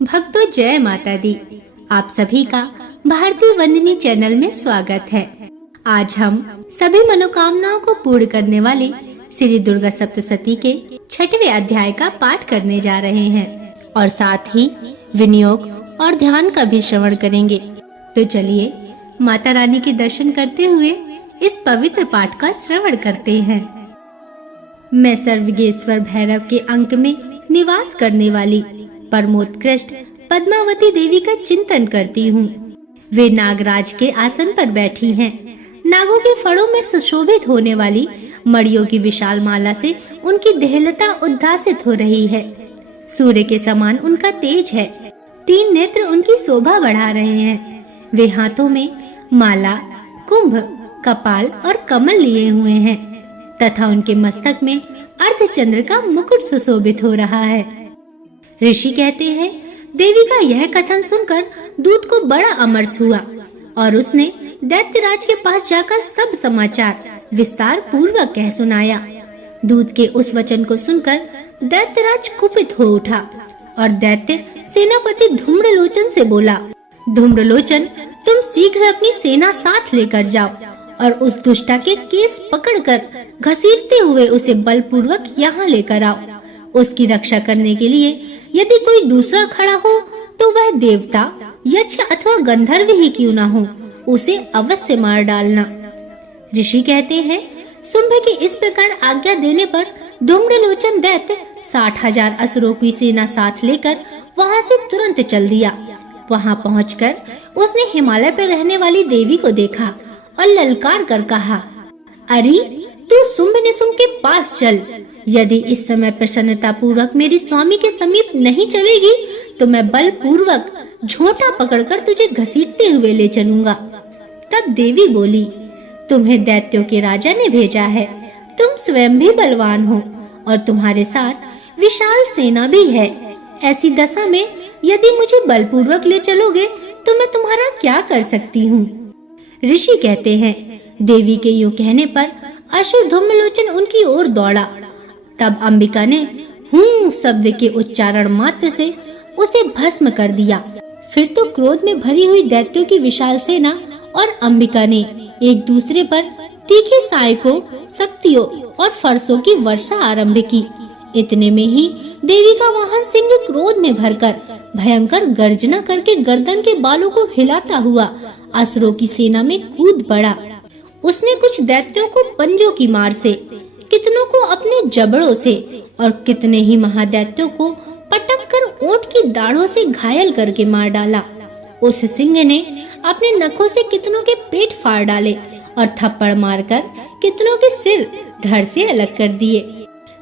भक्तों जय माता दी। आप सभी का भारतीय वंदनी चैनल में स्वागत है। आज हम सभी मनोकामनाओं को पूर्ण करने वाली श्री दुर्गा सप्तशती के 6वें अध्याय का पाठ करने जा रहे हैं और साथ ही विनियोग और ध्यान का भी श्रवण करेंगे। तो चलिए माता रानी के दर्शन करते हुए इस पवित्र पाठ का श्रवण करते हैं। मैं सर्वज्ञेश्वर भैरव के अंक में निवास करने वाली परमोत्कृष्ट पद्मावती देवी का चिंतन करती हूँ। वे नागराज के आसन पर बैठी हैं। नागों के फड़ों में सुशोभित होने वाली मड़ियों की विशाल माला से उनकी देहलता उद्भासित हो रही है। सूर्य के समान उनका तेज है। 3 नेत्र उनकी शोभा बढ़ा रहे हैं। वे हाथों में माला, कुंभ, कपाल और कमल लिए हुए हैं तथा उनके मस्तक में अर्धचंद्र का मुकुट सुशोभित हो रहा है। ऋषि कहते हैं, देवी का यह कथन सुनकर दूत को बड़ा अमरस हुआ और उसने दैत्यराज के पास जाकर सब समाचार विस्तार पूर्वक कह सुनाया। दूत के उस वचन को सुनकर दैत्यराज कुपित हो उठा और दैत्य सेनापति धूम्रलोचन से बोला, धूम्रलोचन, तुम शीघ्र अपनी सेना साथ लेकर जाओ और उस दुष्टा के केस पकड़कर घसीटते हुए उसे बलपूर्वक यहाँ लेकर आओ। उसकी रक्षा करने के लिए यदि कोई दूसरा खड़ा हो तो वह देवता, यक्ष अथवा गंधर्व ही क्यों ना हो, उसे अवश्य मार डालना। ऋषि कहते हैं, शुंभ की इस प्रकार आज्ञा देने पर धूम्रलोचन दैत्य 60,000 असुरों की सेना साथ लेकर वहां से तुरंत चल दिया। वहां पहुंचकर उसने हिमालय पर रहने वाली देवी को देखा और ललकार कर कहा, अरे तू शुंभ निशुंभ के पास चल। यदि इस समय प्रसन्नता पूर्वक मेरी स्वामी के समीप नहीं चलेगी तो मैं बल पूर्वक झोंटा पकड़कर तुझे घसीटते हुए ले चलूंगा। तब देवी बोली, तुम्हें दैत्यों के राजा ने भेजा है। तुम स्वयं भी बलवान हो और तुम्हारे साथ विशाल सेना भी है। ऐसी दशा में यदि मुझे बलपूर्वक ले चलोगे तो मैं तुम्हारा क्या कर सकती हूँ। ऋषि कहते हैं, देवी के यूं कहने पर असुर धूम्रलोचन उनकी ओर दौड़ा। तब अंबिका ने हूं शब्द के उच्चारण मात्र से उसे भस्म कर दिया। फिर तो क्रोध में भरी हुई दैत्यों की विशाल सेना और अंबिका ने एक दूसरे पर तीखे सहायकों, शक्तियों और फरसों की वर्षा आरंभ की। इतने में ही देवी का वाहन सिंह क्रोध में भरकर भयंकर गर्जना करके गर्दन के बालों को हिलाता हुआ असुरों की सेना में कूद पड़ा। उसने कुछ दैत्यों को पंजों की मार से, कितनों को अपने जबड़ों से और कितने ही महादैत्यों को पटक कर ऊंट की दाढ़ों से घायल करके मार डाला। उस सिंह ने अपने नखों से कितनों के पेट फाड़ डाले और थप्पड़ मारकर कितनों के सिर धड़ से अलग कर दिए।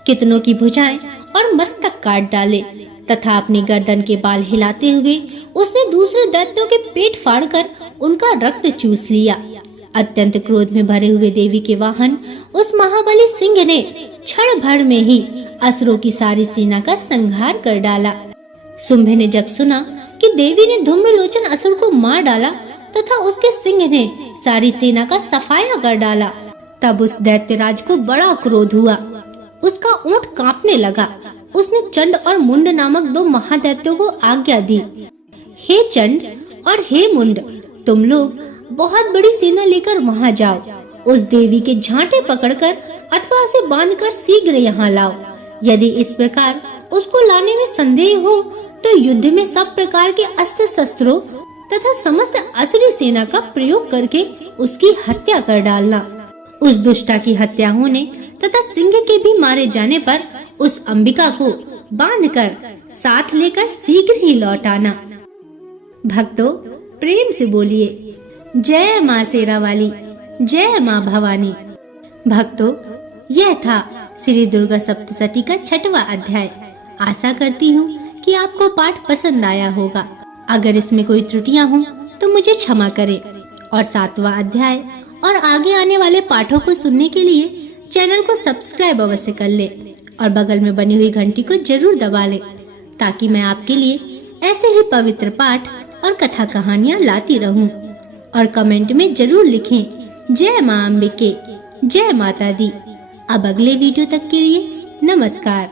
कितनों की भुजाएं और मस्तक काट डाले तथा अपनी गर्दन के बाल हिलाते हुए उसने दूसरे दैत्यों के पेट फाड़कर उनका रक्त चूस लिया। अत्यंत क्रोध में भरे हुए देवी के वाहन उस महाबली सिंह ने क्षण भर में ही असुरों की सारी सेना का संहार कर डाला। शुंभ ने जब सुना कि देवी ने धूम्रलोचन असुर को मार डाला तथा उसके सिंह ने सारी सेना का सफाया कर डाला, तब उस दैत्यराज को बड़ा क्रोध हुआ। उसका ऊंट कांपने लगा। उसने चंड और मुंड नामक 2 महादैत्यों को आज्ञा दी, हे चंड और हे मुंड, तुम लोग बहुत बड़ी सेना लेकर वहां जाओ। उस देवी के झांटे पकड़कर अथवा उसे बांधकर शीघ्र यहाँ लाओ। यदि इस प्रकार उसको लाने में संदेह हो तो युद्ध में सब प्रकार के अस्त्र शस्त्रों तथा समस्त असुरी सेना का प्रयोग करके उसकी हत्या कर डालना। उस दुष्टा की हत्या होने तथा सिंह के भी मारे जाने पर उस अंबिका को बांधकर साथ लेकर शीघ्र ही लौट आना। भक्तों प्रेम से बोलिए, जय माँ शेरा वाली, जय माँ भवानी। भक्तों यह था श्री दुर्गा सप्तशती का 6वां अध्याय। आशा करती हूँ कि आपको पाठ पसंद आया होगा। अगर इसमें कोई त्रुटियां हों तो मुझे क्षमा करें और 7वां अध्याय और आगे आने वाले पाठों को सुनने के लिए चैनल को सब्सक्राइब अवश्य कर ले और बगल में बनी हुई घंटी को जरूर दबा ले ताकि मैं आपके लिए ऐसे ही पवित्र पाठ और कथा कहानियाँ लाती रहूं। और कमेंट में जरूर लिखें, जय माँ अम्बिके, जय माता दी। अब अगले वीडियो तक के लिए नमस्कार।